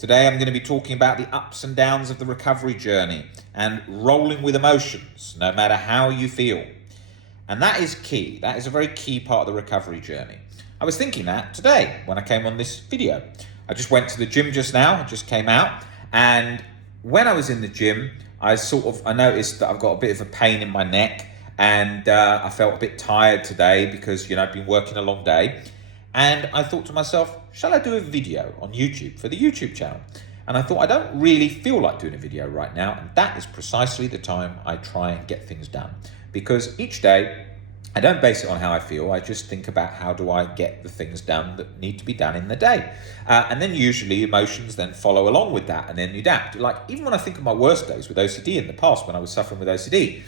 Today I'm going to be talking about the ups and downs of the recovery journey and rolling with emotions, no matter how you feel. And that is key. That is a very key part of the recovery journey. I was thinking that today when I came on this video. I just went to the gym just now, I just came out, and when I was in the gym, I noticed that I've got a bit of a pain in my neck, and I felt a bit tired today because, I've been working a long day. And I thought to myself, shall I do a video on YouTube for the YouTube channel? And I thought, I don't really feel like doing a video right now. And that is precisely the time I try and get things done. Because each day, I don't base it on how I feel. I just think about how do I get the things done that need to be done in the day. And then usually emotions then follow along with that and then you adapt. Like even when I think of my worst days with OCD in the past, when I was suffering with OCD,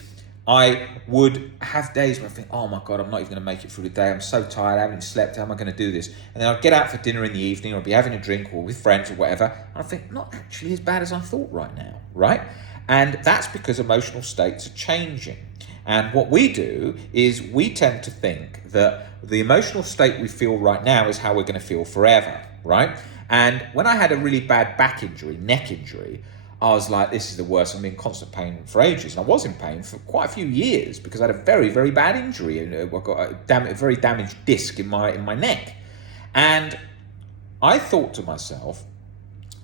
I would have days where I think, oh my God, I'm not even going to make it through the day. I'm so tired, I haven't slept, how am I going to do this? And then I'd get out for dinner in the evening or be having a drink or with friends or whatever. And I think, not actually as bad as I thought right now, right? And that's because emotional states are changing. And what we do is we tend to think that the emotional state we feel right now is how we're going to feel forever, right? And when I had a really bad back injury, neck injury, I was like, this is the worst. I'm in constant pain for ages. And I was in pain for quite a few years because I had a very, very bad injury. I got a very damaged disc in my neck. And I thought to myself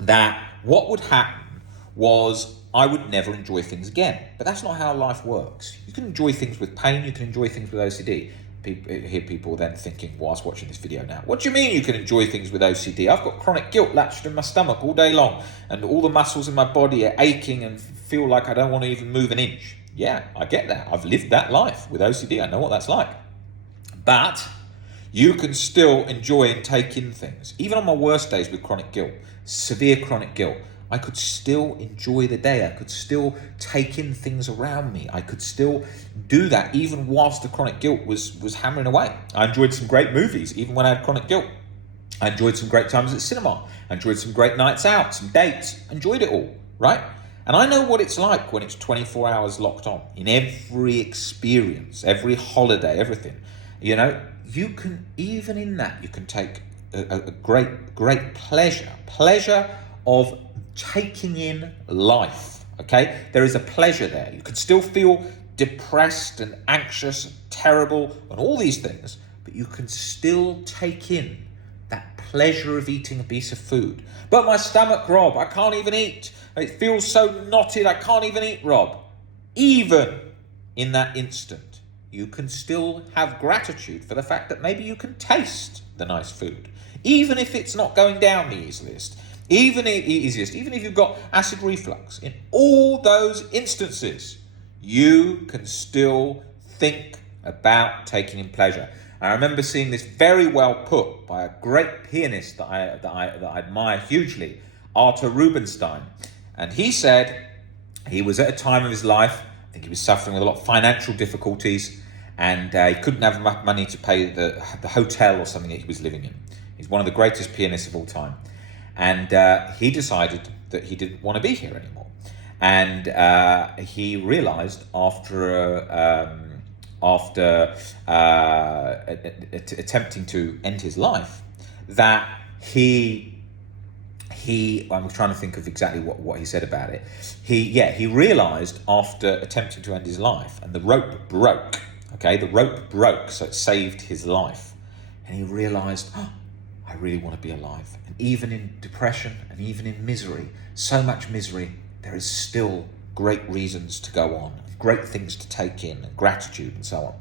that what would happen was I would never enjoy things again. But that's not how life works. You can enjoy things with pain. You can enjoy things with OCD. Hear people then thinking whilst watching this video now, what do you mean you can enjoy things with OCD? I've got chronic guilt latched in my stomach all day long and all the muscles in my body are aching and feel like I don't want to even move an inch. Yeah, I get that. I've lived that life with OCD. I know what that's like. But you can still enjoy and take in things. Even on my worst days with chronic guilt, severe chronic guilt, I could still enjoy the day. I could still take in things around me. I could still do that even whilst the chronic guilt was hammering away. I enjoyed some great movies even when I had chronic guilt. I enjoyed some great times at cinema. I enjoyed some great nights out, some dates. I enjoyed it all, right? And I know what it's like when it's 24 hours locked on in every experience, every holiday, everything. You can, even in that, you can take a great pleasure of taking in life, okay? There is a pleasure there. You could still feel depressed and anxious and terrible and all these things, but you can still take in that pleasure of eating a piece of food. But my stomach, Rob, I can't even eat. It feels so knotted, I can't even eat, Rob. Even in that instant, you can still have gratitude for the fact that maybe you can taste the nice food, even if it's not going down the easiest. Even if you've got acid reflux, in all those instances, you can still think about taking in pleasure. I remember seeing this very well put by a great pianist that I admire hugely, Arthur Rubinstein. And he said he was at a time of his life, I think he was suffering with a lot of financial difficulties, and he couldn't have enough money to pay the hotel or something that he was living in. He's one of the greatest pianists of all time. And he decided that he didn't want to be here anymore. And he realized after attempting to end his life that I'm trying to think of exactly what he said about it. He realized after attempting to end his life, and the rope broke. Okay, the rope broke, so it saved his life. And he realized, I really want to be alive. And even in depression and even in misery, so much misery, there is still great reasons to go on, great things to take in, and gratitude and so on.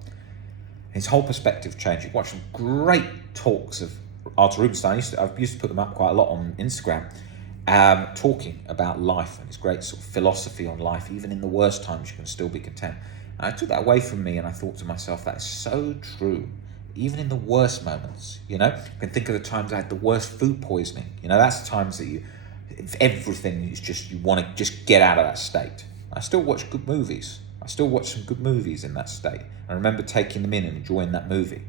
His whole perspective changed. You watch some great talks of Arthur Rubinstein. I used to put them up quite a lot on Instagram, talking about life and his great sort of philosophy on life. Even in the worst times, you can still be content. And I took that away from me and I thought to myself, that is so true. Even in the worst moments, you can think of the times I had the worst food poisoning. That's the times that everything is just, you want to just get out of that state. I still watch good movies. I still watch some good movies in that state. I remember taking them in and enjoying that movie.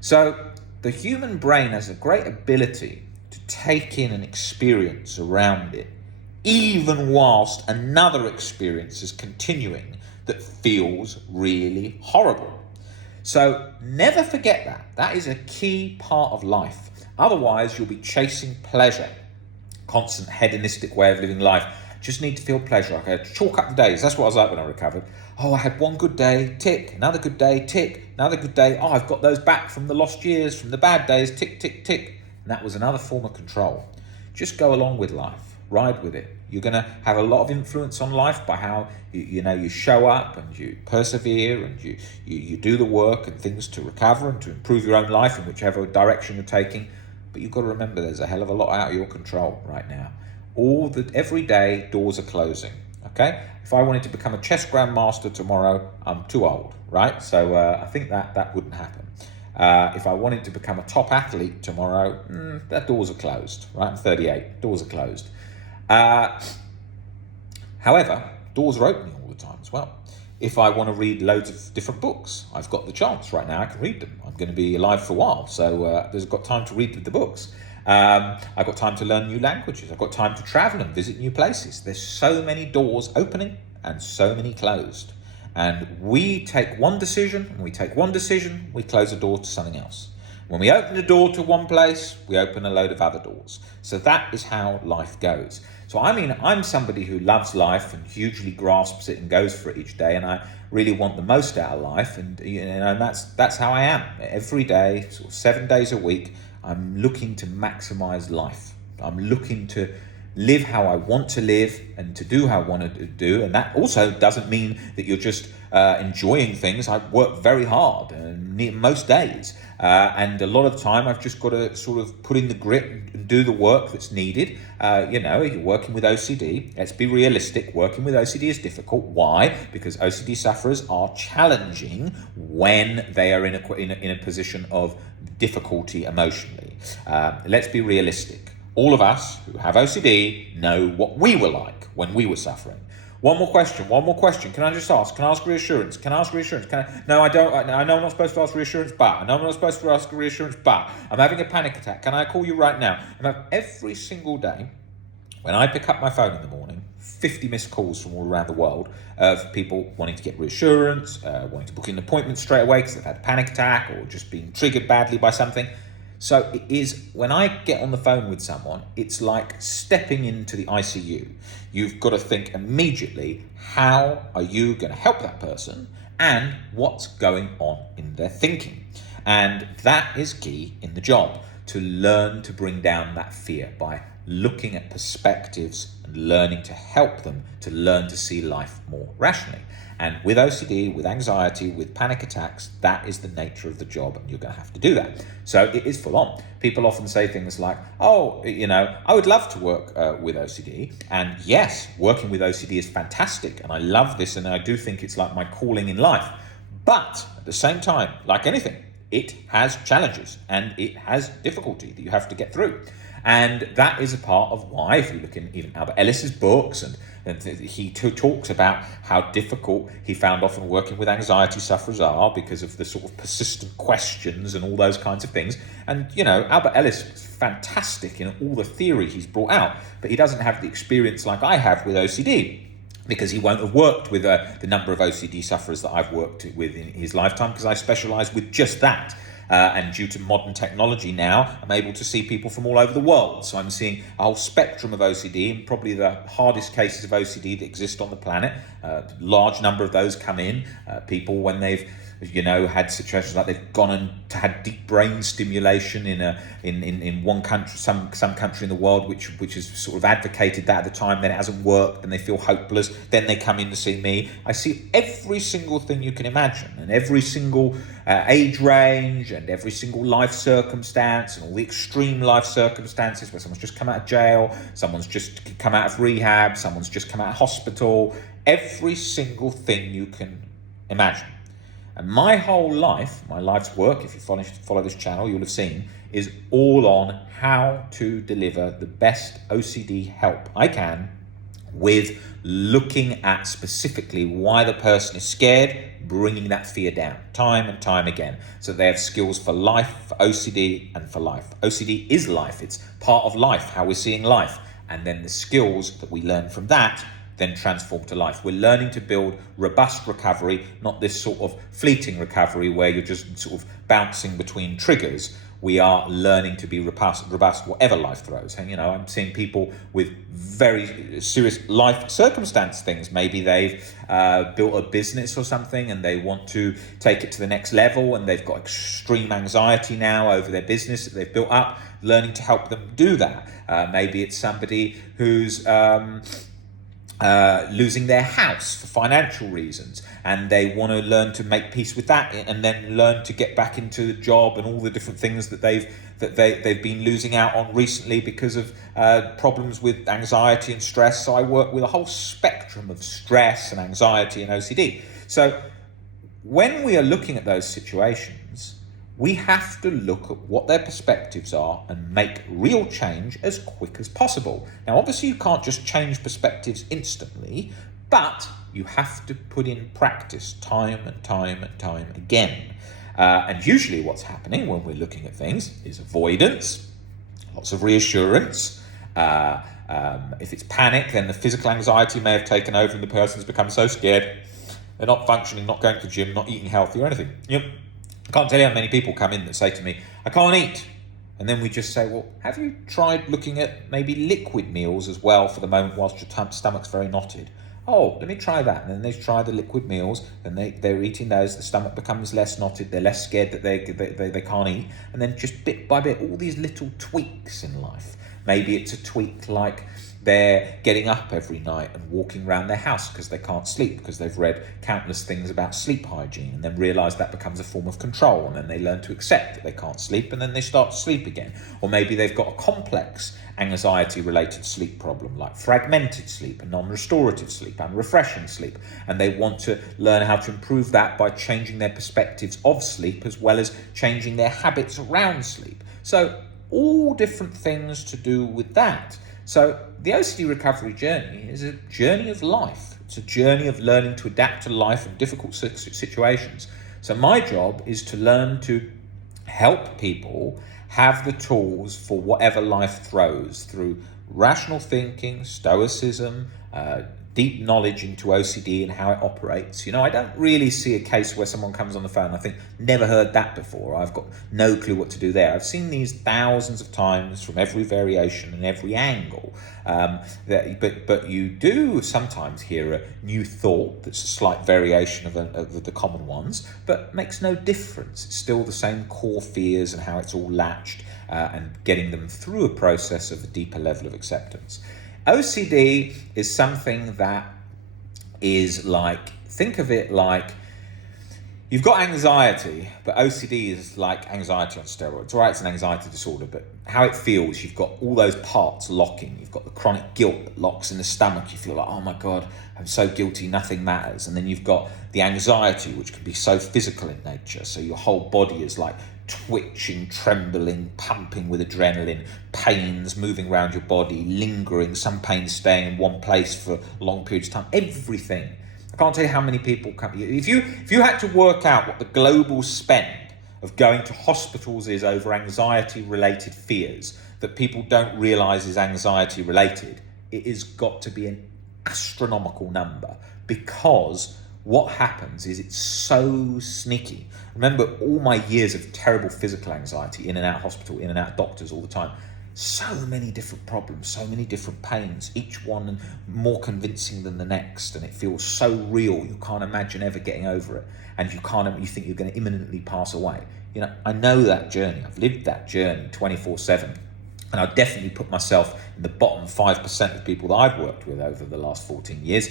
So the human brain has a great ability to take in an experience around it, even whilst another experience is continuing that feels really horrible. So never forget that. That is a key part of life. Otherwise, you'll be chasing pleasure. constant hedonistic way of living life. Just need to feel pleasure. I could chalk up the days. That's what I was like when I recovered. Oh, I had one good day, tick. Another good day, tick. Another good day. Oh, I've got those back from the lost years, from the bad days, tick, tick, tick. And that was another form of control. Just go along with life. Ride with it. You're going to have a lot of influence on life by how you show up and you persevere and you do the work and things to recover and to improve your own life in whichever direction you're taking. But you've got to remember there's a hell of a lot out of your control right now. Every day doors are closing. Okay, if I wanted to become a chess grandmaster tomorrow, I'm too old, right? So I think that wouldn't happen. If I wanted to become a top athlete tomorrow, that doors are closed, right? I'm 38, doors are closed. However, doors are opening all the time as well. If I want to read loads of different books, I've got the chance right now. I can read them. I'm going to be alive for a while, so there's got time to read the books. I've got time to learn new languages. I've got time to travel and visit new places. There's so many doors opening and so many closed. And we take one decision, we close the door to something else. When we open the door to one place, we open a load of other doors. So that is how life goes. So I'm somebody who loves life and hugely grasps it and goes for it each day, and I really want the most out of life, and that's how I am. Every day, sort of 7 days a week, I'm looking to maximize life. I'm looking to live how I want to live and to do how I want to do. And that also doesn't mean that you're just enjoying things. I work very hard most days. And a lot of the time I've just got to sort of put in the grit and do the work that's needed. You're working with OCD. Let's be realistic. Working with OCD is difficult. Why? Because OCD sufferers are challenging when they are in a position of difficulty emotionally. Let's be realistic. All of us who have OCD know what we were like when we were suffering. One more question. Can I just ask? Can I ask reassurance? No, I don't. I know I'm not supposed to ask reassurance, but I'm having a panic attack. Can I call you right now? And every single day, when I pick up my phone in the morning, 50 missed calls from all around the world of people wanting to get reassurance, wanting to book an appointment straight away because they've had a panic attack or just being triggered badly by something. So it is, when I get on the phone with someone, it's like stepping into the ICU. You've got to think immediately, how are you going to help that person and what's going on in their thinking? And that is key in the job, to learn to bring down that fear by looking at perspectives and learning to help them to learn to see life more rationally. And with OCD, with anxiety, with panic attacks, that is the nature of the job, and you're going to have to do that. So it is full on. People often say things like, I would love to work with OCD. And yes, working with OCD is fantastic, and I love this, and I do think it's like my calling in life. But at the same time, like anything, it has challenges and it has difficulty that you have to get through. And that is a part of why, if you look in even Albert Ellis's books, and he talks about how difficult he found often working with anxiety sufferers are because of the sort of persistent questions and all those kinds of things. And, Albert Ellis is fantastic in all the theory he's brought out, but he doesn't have the experience like I have with OCD, because he won't have worked with the number of OCD sufferers that I've worked with in his lifetime, because I specialise with just that. And due to modern technology now, I'm able to see people from all over the world. So I'm seeing a whole spectrum of OCD, and probably the hardest cases of OCD that exist on the planet. Large number of those come in. People when they've had situations like they've gone and had deep brain stimulation in one country, some country in the world which has sort of advocated that at the time, then it hasn't worked and they feel hopeless, then they come in to see me. I see every single thing you can imagine, and every single age range, and every single life circumstance, and all the extreme life circumstances where someone's just come out of jail, someone's just come out of rehab, someone's just come out of hospital, every single thing you can imagine. And my whole life, my life's work, if you follow this channel, you'll have seen, is all on how to deliver the best OCD help I can, with looking at specifically why the person is scared, bringing that fear down time and time again, so they have skills for life, for OCD, and for life. OCD is life. It's part of life, how we're seeing life. And then the skills that we learn from that then transform to life. We're learning to build robust recovery, not this sort of fleeting recovery where you're just sort of bouncing between triggers. we are learning to be robust whatever life throws. And I'm seeing people with very serious life circumstance things. Maybe they've built a business or something and they want to take it to the next level, and they've got extreme anxiety now over their business that they've built up. Learning to help them do that. Maybe it's somebody who's losing their house for financial reasons, and they want to learn to make peace with that, and then learn to get back into the job and all the different things that they've been losing out on recently because of problems with anxiety and stress. So I work with a whole spectrum of stress and anxiety and OCD. So when we are looking at those situations, we have to look at what their perspectives are and make real change as quick as possible. Now, obviously, you can't just change perspectives instantly, but you have to put in practice time and time and time again. And usually what's happening when we're looking at things is avoidance, lots of reassurance. If it's panic, then the physical anxiety may have taken over and the person's become so scared they're not functioning, not going to the gym, not eating healthy or anything. I can't tell you how many people come in that say to me, I can't eat. And then we just say, well, have you tried looking at maybe liquid meals as well for the moment whilst your stomach's very knotted? Oh, let me try that. And then they try the liquid meals, and they're eating those, the stomach becomes less knotted, they're less scared that they can't eat. And then just bit by bit, all these little tweaks in life. Maybe it's a tweak like they're getting up every night and walking around their house because they can't sleep, because they've read countless things about sleep hygiene, and then realise that becomes a form of control, and then they learn to accept that they can't sleep, and then they start to sleep again. Or maybe they've got a complex anxiety-related sleep problem, like fragmented sleep and non-restorative sleep and refreshing sleep, and they want to learn how to improve that by changing their perspectives of sleep as well as changing their habits around sleep. So all different things to do with that. So the OCD recovery journey is a journey of life. It's a journey of learning to adapt to life in difficult situations. So my job is to learn to help people have the tools for whatever life throws through rational thinking, stoicism, deep knowledge into OCD and how it operates. I don't really see a case where someone comes on the phone and I think, never heard that before. I've got no clue what to do there. I've seen these thousands of times from every variation and every angle. But you do sometimes hear a new thought that's a slight variation of the common ones, but makes no difference. It's still the same core fears and how it's all latched and getting them through a process of a deeper level of acceptance. OCD is something that is like, think of it like you've got anxiety, but OCD is like anxiety on steroids. All right, it's an anxiety disorder, but how it feels, you've got all those parts locking. You've got the chronic guilt that locks in the stomach. You feel like, oh my God, I'm so guilty, nothing matters. And then you've got the anxiety, which can be so physical in nature. So your whole body is like twitching, trembling, pumping with adrenaline, pains moving around your body, lingering, some pains staying in one place for long periods of time, everything. I can't tell you how many people come. If you had to work out what the global spend of going to hospitals is over anxiety-related fears that people don't realise is anxiety-related, it has got to be an astronomical number, because what happens is it's so sneaky. Remember all my years of terrible physical anxiety, in and out of hospital, in and out of doctors all the time. So many different problems, so many different pains, each one more convincing than the next, and it feels so real you can't imagine ever getting over it, and you think you're going to imminently pass away. I know that journey. I've lived that journey 24/7. And I definitely put myself in the bottom 5% of people that I've worked with over the last 14 years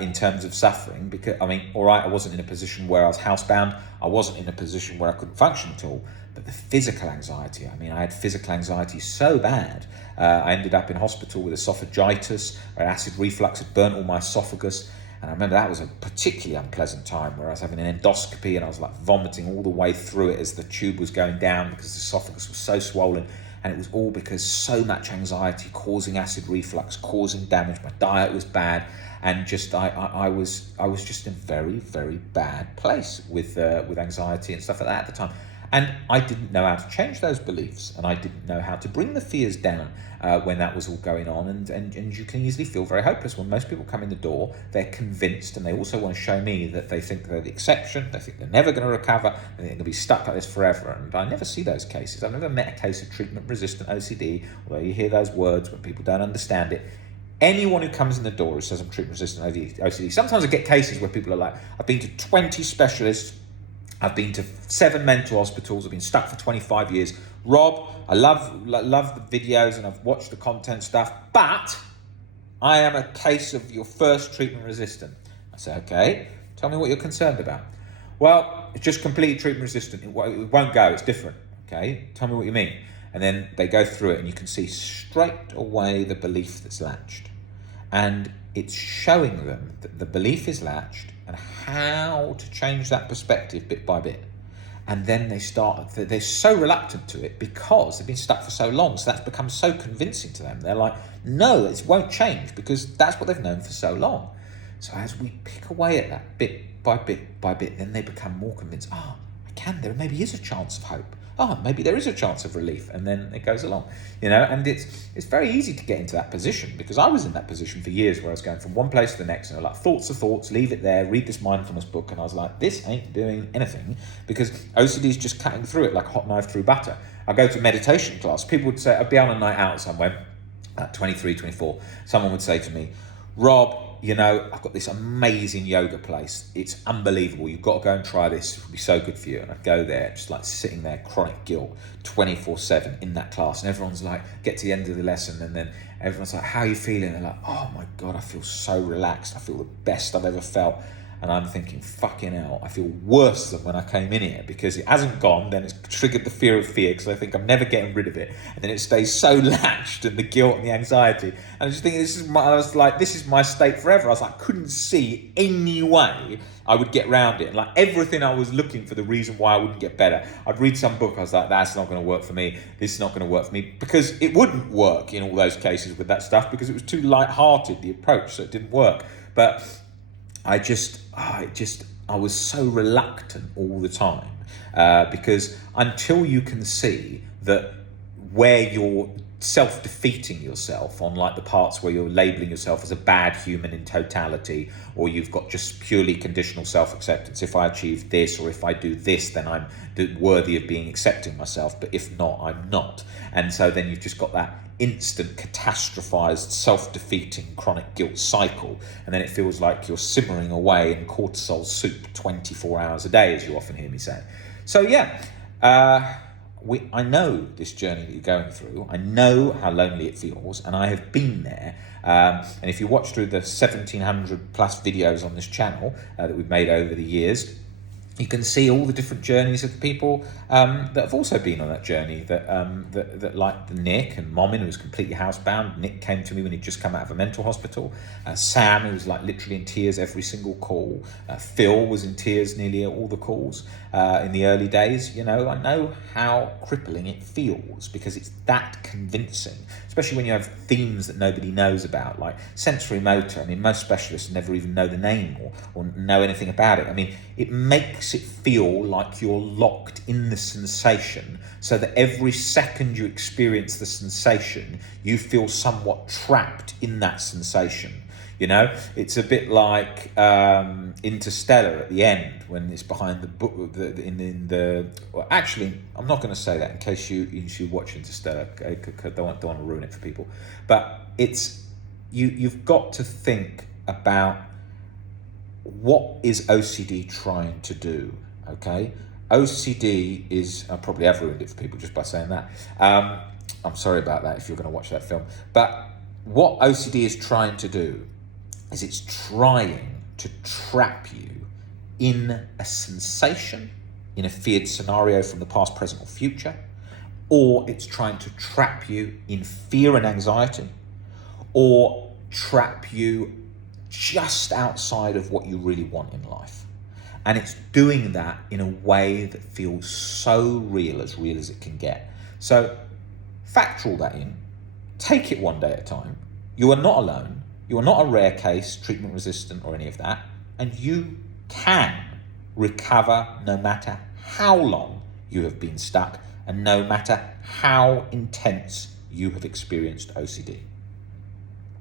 in terms of suffering. Because, all right, I wasn't in a position where I was housebound. I wasn't in a position where I couldn't function at all. But the physical anxiety, I had physical anxiety so bad. I ended up in hospital with esophagitis, where acid reflux had burnt all my esophagus. And I remember that was a particularly unpleasant time where I was having an endoscopy and I was like vomiting all the way through it as the tube was going down because the esophagus was so swollen. And it was all because so much anxiety causing acid reflux, causing damage. My diet was bad, and just I was just in a very, very bad place with anxiety and stuff like that at the time. And I didn't know how to change those beliefs, and I didn't know how to bring the fears down when that was all going on. And you can easily feel very hopeless when most people come in the door. They're convinced, and they also want to show me that they think they're the exception. They think they're never going to recover, and they're going to be stuck like this forever. And I never see those cases. I've never met a case of treatment-resistant OCD, although you hear those words when people don't understand it. Anyone who comes in the door who says I'm treatment-resistant OCD, sometimes I get cases where people are like, I've been to 20 specialists, I've been to 7 mental hospitals, I've been stuck for 25 years. Rob, I love the videos and I've watched the content stuff, but I am a case of your first treatment resistant. I say, okay, tell me what you're concerned about. Well, it's just completely treatment resistant. It won't go, it's different. Okay, tell me what you mean. And then they go through it and you can see straight away the belief that's latched. And it's showing them that the belief is latched and how to change that perspective bit by bit. And then they're so reluctant to it because they've been stuck for so long. So that's become so convincing to them. They're like, no, it won't change because that's what they've known for so long. So as we pick away at that bit by bit, then they become more convinced, there maybe is a chance of hope. Maybe there is a chance of relief, and then it goes along, and it's very easy to get into that position because I was in that position for years where I was going from one place to the next and I was like, thoughts are thoughts, leave it there, read this mindfulness book, and I was like, this ain't doing anything because OCD is just cutting through it like a hot knife through butter. I go to meditation class, people would say, I'd be on a night out somewhere, at 23, 24, someone would say to me, Rob, I've got this amazing yoga place. It's unbelievable. You've got to go and try this. It would be so good for you. And I'd go there, just like sitting there, chronic guilt, 24/7 in that class. And everyone's like, get to the end of the lesson. And then everyone's like, how are you feeling? And they're like, oh my God, I feel so relaxed. I feel the best I've ever felt. And I'm thinking, fucking hell, I feel worse than when I came in here because it hasn't gone. Then it's triggered the fear of fear because I think I'm never getting rid of it. And then it stays so latched and the guilt and the anxiety. And I just think this is my state forever. I was like, I couldn't see any way I would get around it. And like everything I was looking for the reason why I wouldn't get better. I'd read some book. I was like, that's not going to work for me. This is not going to work for me because it wouldn't work in all those cases with that stuff because it was too light-hearted, the approach, so it didn't work. But I was so reluctant all the time because until you can see that where you're self-defeating yourself on like the parts where you're labeling yourself as a bad human in totality, or you've got just purely conditional self-acceptance. If I achieve this or if I do this, then I'm worthy of being accepting myself, but if not, I'm not. And so then you've just got that instant catastrophized self-defeating chronic guilt cycle, and then it feels like you're simmering away in cortisol soup 24 hours a day, as you often hear me say. So I know this journey that you're going through. I know how lonely it feels, and I have been there. And if you watch through the 1,700 plus videos on this channel that we've made over the years, you can see all the different journeys of the people that have also been on that journey. That like Nick and Momin, who was completely housebound. Nick came to me when he'd just come out of a mental hospital. Sam, who was like literally in tears every single call. Phil was in tears nearly at all the calls in the early days. I know how crippling it feels because it's that convincing, especially when you have themes that nobody knows about, like sensory motor. I mean, most specialists never even know the name or know anything about it. I mean, it makes it feel like you're locked in the sensation so that every second you experience the sensation, you feel somewhat trapped in that sensation. It's a bit like Interstellar at the end when it's behind the book. Actually, I'm not going to say that in case you watch Interstellar. I don't want to ruin it for people. But it's you've got to think about what is OCD trying to do. Okay, OCD is I probably have ruined it for people just by saying that. I'm sorry about that if you're going to watch that film. But what OCD is trying to do is it's trying to trap you in a sensation, in a feared scenario from the past, present, or future, or it's trying to trap you in fear and anxiety, or trap you just outside of what you really want in life. And it's doing that in a way that feels so real as it can get. So factor all that in, take it one day at a time. You are not alone. You are not a rare case, treatment resistant or any of that, and you can recover no matter how long you have been stuck, and no matter how intense you have experienced OCD.